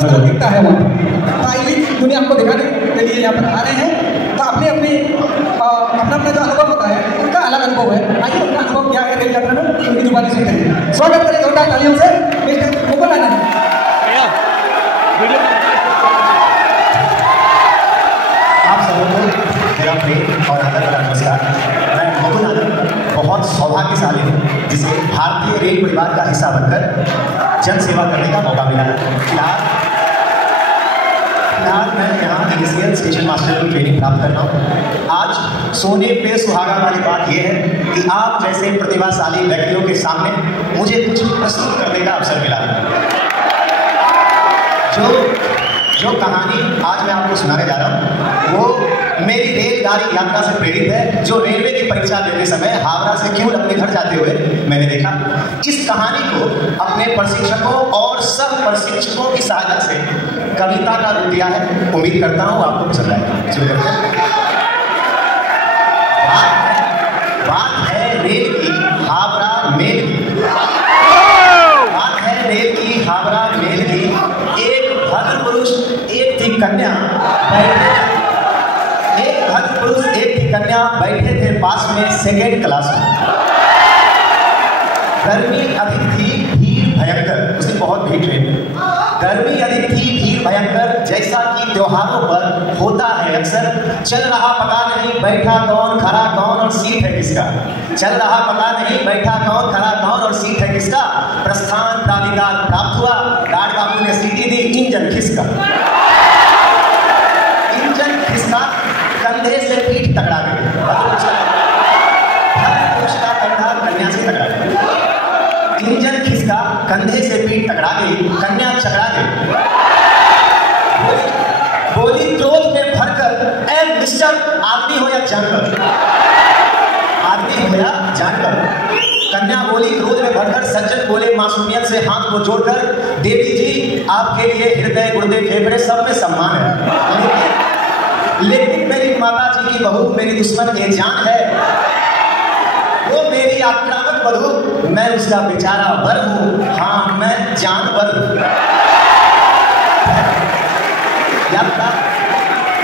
इस तरह दिखता है वहाँ पर। आइए दुनिया आपको दिखाने के लिए यहाँ पर आ रहे हैं, तो अपने अपने अपना अपना जो अनुभव होता है उनका अलग अनुभव है। आइए उनका अनुभव क्या है रेल यात्रा में उनकी जुबानी सुनते हैं। स्वागत करें जोरदार तालियों से मिस्टर मुकुल आनंद। आप सबों को मेरा प्रेम और आदर का नमस्कार। मैं मुकुल आनंद बहुत सौभाग्यशाली हूँ जिसे भारतीय रेल परिवार का हिस्सा बनकर जन सेवा करने का मौका मिला है। फिलहाल मैं यहाँ इनिशियल स्टेशन मास्टर की ट्रेनिंग प्राप्त कर रहा हूँ। आज सोने पे सुहागा वाली बात यह है कि आप जैसे प्रतिभाशाली व्यक्तियों के सामने मुझे कुछ प्रस्तुत करने का अवसर मिला है। जो कहानी आज मैं आपको सुनाने जा रहा हूँ वो मेरी रेलगाड़ी यात्रा से प्रेरित है, जो रेलवे की परीक्षा देते समय हावड़ा से क्यों अपने घर जाते हुए मैंने देखा। इस कहानी को अपने प्रशिक्षकों और सह प्रशिक्षकों की सहायता से कविता का रूप दिया है। उम्मीद करता हूँ आपको पसंद आएगा। शुरू करते हैं। बात है रेल की हावड़ा मेल की। बात है रेल की हावड़ा मेल की। एक भद्र पुरुष एक थी कन्या बैठे थे पास में सेकेंड क्लास में। गर्मी अधिक थी, भीड़ भयंकर। उसने बहुत भीड़ ट्रेन में। गर्मी अधिक थी, भीड़ भयंकर, जैसा कि त्योहारों पर होता है अक्सर। चल रहा पता नहीं बैठा कौन, खड़ा कौन और सीट है किसका। चल रहा पता नहीं बैठा कौन, खड़ा कौन और सीट है किसका। प्रस्थान प्राधिकार प्राप्त हुआ, गार्ड बाबू ने सीटी दी, इंजन खिसका। इंजन खिसका, कंधे से पीठ टकरा गई। कन्या से टकरा गई। इंजन खिसका, कंधे से पीठ टकरा गई, कन्या चकरा गई। बोली क्रोध में भरकर, ए मिस्टर, आदमी हो या जानवर, आदमी हो या जानवर। कन्या बोली क्रोध में भरकर। सज्जन बोले मासूमियत से हाथ को जोड़कर, देवी जी आपके लिए हृदय गुर्दे फेफड़े सब में सम्मान है, लेकिन मेरी माता जी की बहू मेरी दुश्मन की जान है। वो मेरी आक्रामक बहू, मैं उसका बेचारा वर हूँ। हाँ मैं जानवर हूँ।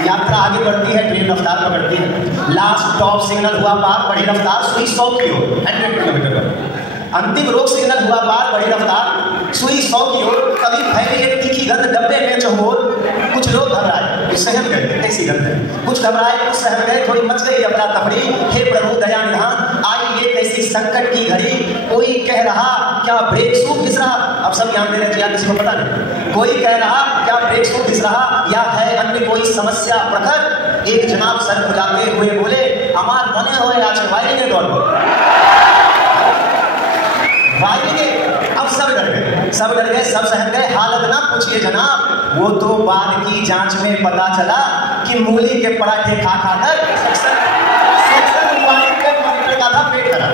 यात्रा आगे बढ़ती है, ट्रेन रफ्तार पकड़ती है। लास्ट टॉप सिग्नल हुआ पार, बड़ी रफ्तार सुई 100 की ओर, 100 किलोमीटर पर। अंतिम रोक सिग्नल हुआ पार, बड़ी रफ्तार सुई 100 की ओर। कभी फैली एक तीखी गंध डब्बे में चहोर। कुछ लोग घबराए, कुछ सहम गए, ऐसी गंध है। कुछ घबराए, कुछ सहम गए, थोड़ी मच गई अफरा तफरी। हे प्रभु दया निधान, आई ये कैसी संकट की घड़ी। कोई कह रहा क्या ब्रेक शू घिस रहा। अब सब ध्यान दे रहे, किसी को पता नहीं। कोई कह रहा क्या ब्रेक शू घिस रहा, या है अन्य कोई समस्या प्रखर। एक जनाब सर खुजाते हुए बोले, हमार बने हुए आज वायरिंग दौड़ वायरिंग। अब सब डर गए, सब डर गए, सब सहम गए। हालत ना पूछिए जनाब, वो तो बाद की जांच में पता चला कि मूली के पराठे खा खाकर सेक्शन मॉनिटर का था पेट खराब।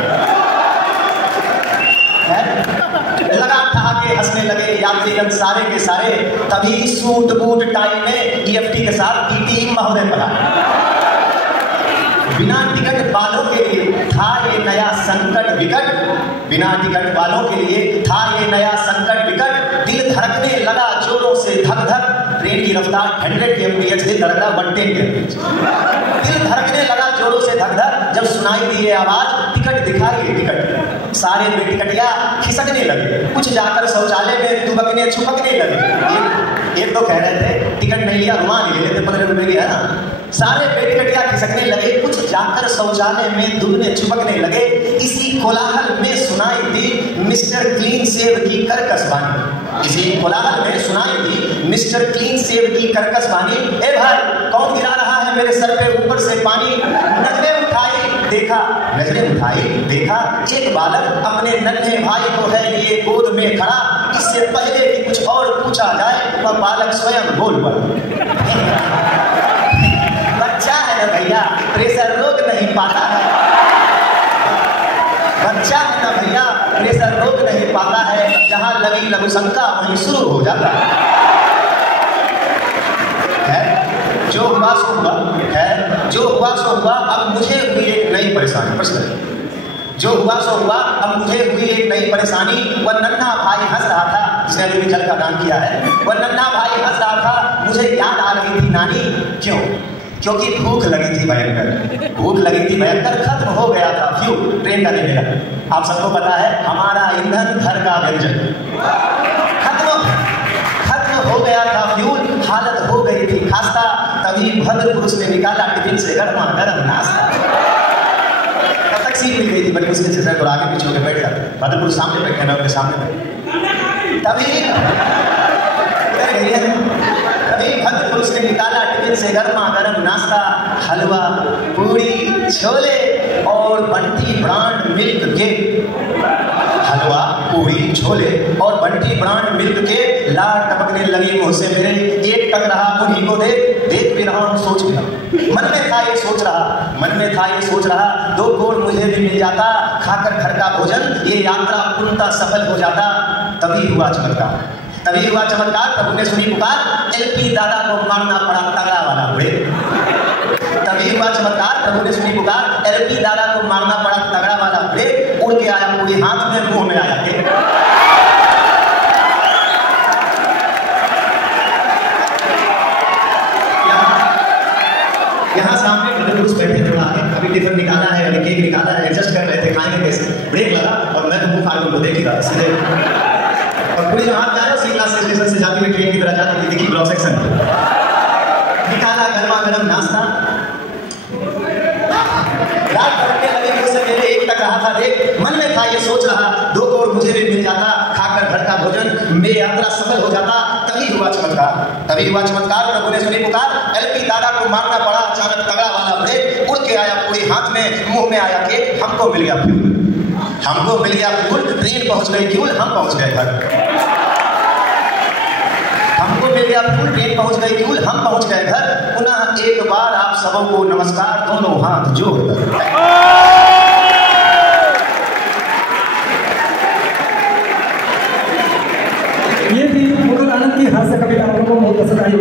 लगा ठहाके हंसने लगे यात्रीगण सारे के सारे। तभी सूट बूट टाई में ईएफटी के साथ टीटी महोदय पड़ा। बिना टिकट वालों के लिए था ये नया संकट विकट। बिना टिकट वालों के लिए था ये नया संकट विकट। दिल धड़कने लगा जोरों से धक धक। ट्रेन की रफ्तार 100 kmph से धड़क रहा 110 kmph। दिल धड़कने लगा जोरों से धक धक। जब सुनाई दी ये आवाज, टिकट दिखाइए टिकट। सारे बेटिकटिया खिसकने लगे। कुछ जाकर शौचालय में दुबकने छुपकने लगे। एक तो कह रहे थे टिकट नहीं लिया, रुमाल ले लेते, 15 रुपए लिया ना। सारे बेटिकटिया खिसकने लगे, कुछ जाकर शौचालय में दुबने छुपकने लगे। इसी कोलाहल में सुनाई दी मिस्टर क्लीन सेव की कर्कश वाणी। इसी कोलाहल में सुनाई दी मिस्टर क्लीन सेव की कर्कश वाणी। ए भाई कौन गिरा रहा है मेरे सर पे ऊपर से पानी। नजरें उठाई देखा, नजरें उठाई देखा, एक बालक अपने नन्हे भाई को है लिए गोद में खड़ा। इससे पहले कि कुछ और पूछा जाए वह बालक स्वयं बोल पड़ा। बच्चा है ना भैया, प्रेशर रोक नहीं पाता है। बच्चा है ना भैया, प्रेशर रोक नहीं पाता है। जहां लगी लघु शंका वहीं शुरू हो जाता है। जो हुआ सो हुआ है, जो हुआ सो हुआ। अब मुझे हुई एक नई परेशानी। प्रश्न, जो हुआ सो हुआ, अब मुझे हुई एक नई परेशानी। वह नन्हा भाई हंस रहा था, जिसने अभी भी जल का दान किया है। वह नन्हा भाई हंस रहा था, मुझे याद आ रही थी नानी। क्यों? क्योंकि भूख लगी थी भयंकर, भूख लगी थी भयंकर, खत्म हो गया था फ्यूल ट्रेन का नहीं मिला। आप सबको पता है हमारा ईंधन घर का व्यंजन खत्म हो गया था फ्यूल, हालत हो गई थी खास्ता। तभी भद्र पुरुष ने निकाला टिफिन से गर्मा गर्म नाश्ता। तब तक सीट मिल गई थी, बड़ी मुश्किल से सर आगे पीछे होकर बैठ जाते। भद्र पुरुष सामने बैठे ना, उनके सामने बैठे। तभी भद्र पुरुष ने निकाला टिफिन से गर्मा गर्म नाश्ता, हलवा पूरी छोले और बंटी ब्रांड मिल्क केक। हलवा पूरी छोले और बंटी ब्रांड मिल्क केक। लार टपकने लगी मुंह से मेरे, एक टक रहा उन्हीं को देख भी रहा हूँ, सोच भी रहा। मन में था ये सोच रहा, 2 कोर मुझे भी मिल जाता, खाकर घर का भोजन ये यात्रा पूर्णतः सफल हो जाता। तभी हुआ चमत्कार, प्रभु ने सुनी पुकार, एलपी दादा को मांगना पड़ा तगड़ा वाला ब्रेक। तभी हुआ चमत्कार, प्रभु ने सुनी पुकार, एलपी दादा को मांगना पड़ा तगड़ा वाला ब्रेक। उड़ के आया पूरी हाथ में, मुंह में आया के। यहाँ सामने भद्र पुरुष बैठे, थोड़ा आगे, अभी टिफिन निकाला है, अभी केक निकाला है, एडजस्ट कर रहे थे खाएंगे कैसे। ब्रेक लगा और मैं मुंह फाड़ को देख ही रहा सीधे, और पूरी जो हाथ जा रहा है सी क्लास स्टेशन से जाती हुई ट्रेन की तरह जाती हुई दिखी ब्लॉक सेक्शन। निकाला गर्मा गर्म नाश्ता, रात भटकने लगे मुझसे मेरे, एक तक रहा था देख। मन में था ये सोच रहा, 2 कोर मुझे भी मिल जाता, खाकर घर का भोजन मेरी यात्रा सफल हो जाता। तभी हुआ चमत्कार, प्रभु ने सुनी पुकार, एलपी दादा को मारना पड़ा अचानक तगड़ा वाला ब्रेक। उड़ के आया पूरी हाथ में, मुंह में आया केक। हमको मिल गया फ्यूल, ट्रेन पहुंच गई फ्यूल, हम पहुंच गए घर। हमको मिल गया फ्यूल, ट्रेन पहुंच गई फ्यूल, हम पहुंच गए घर। पुनः एक बार आप सबको नमस्कार, दोनों हाथ जोड़कर। ये थी मुकुल आनंद की हास्य कविता, आपको बहुत पसंद आई।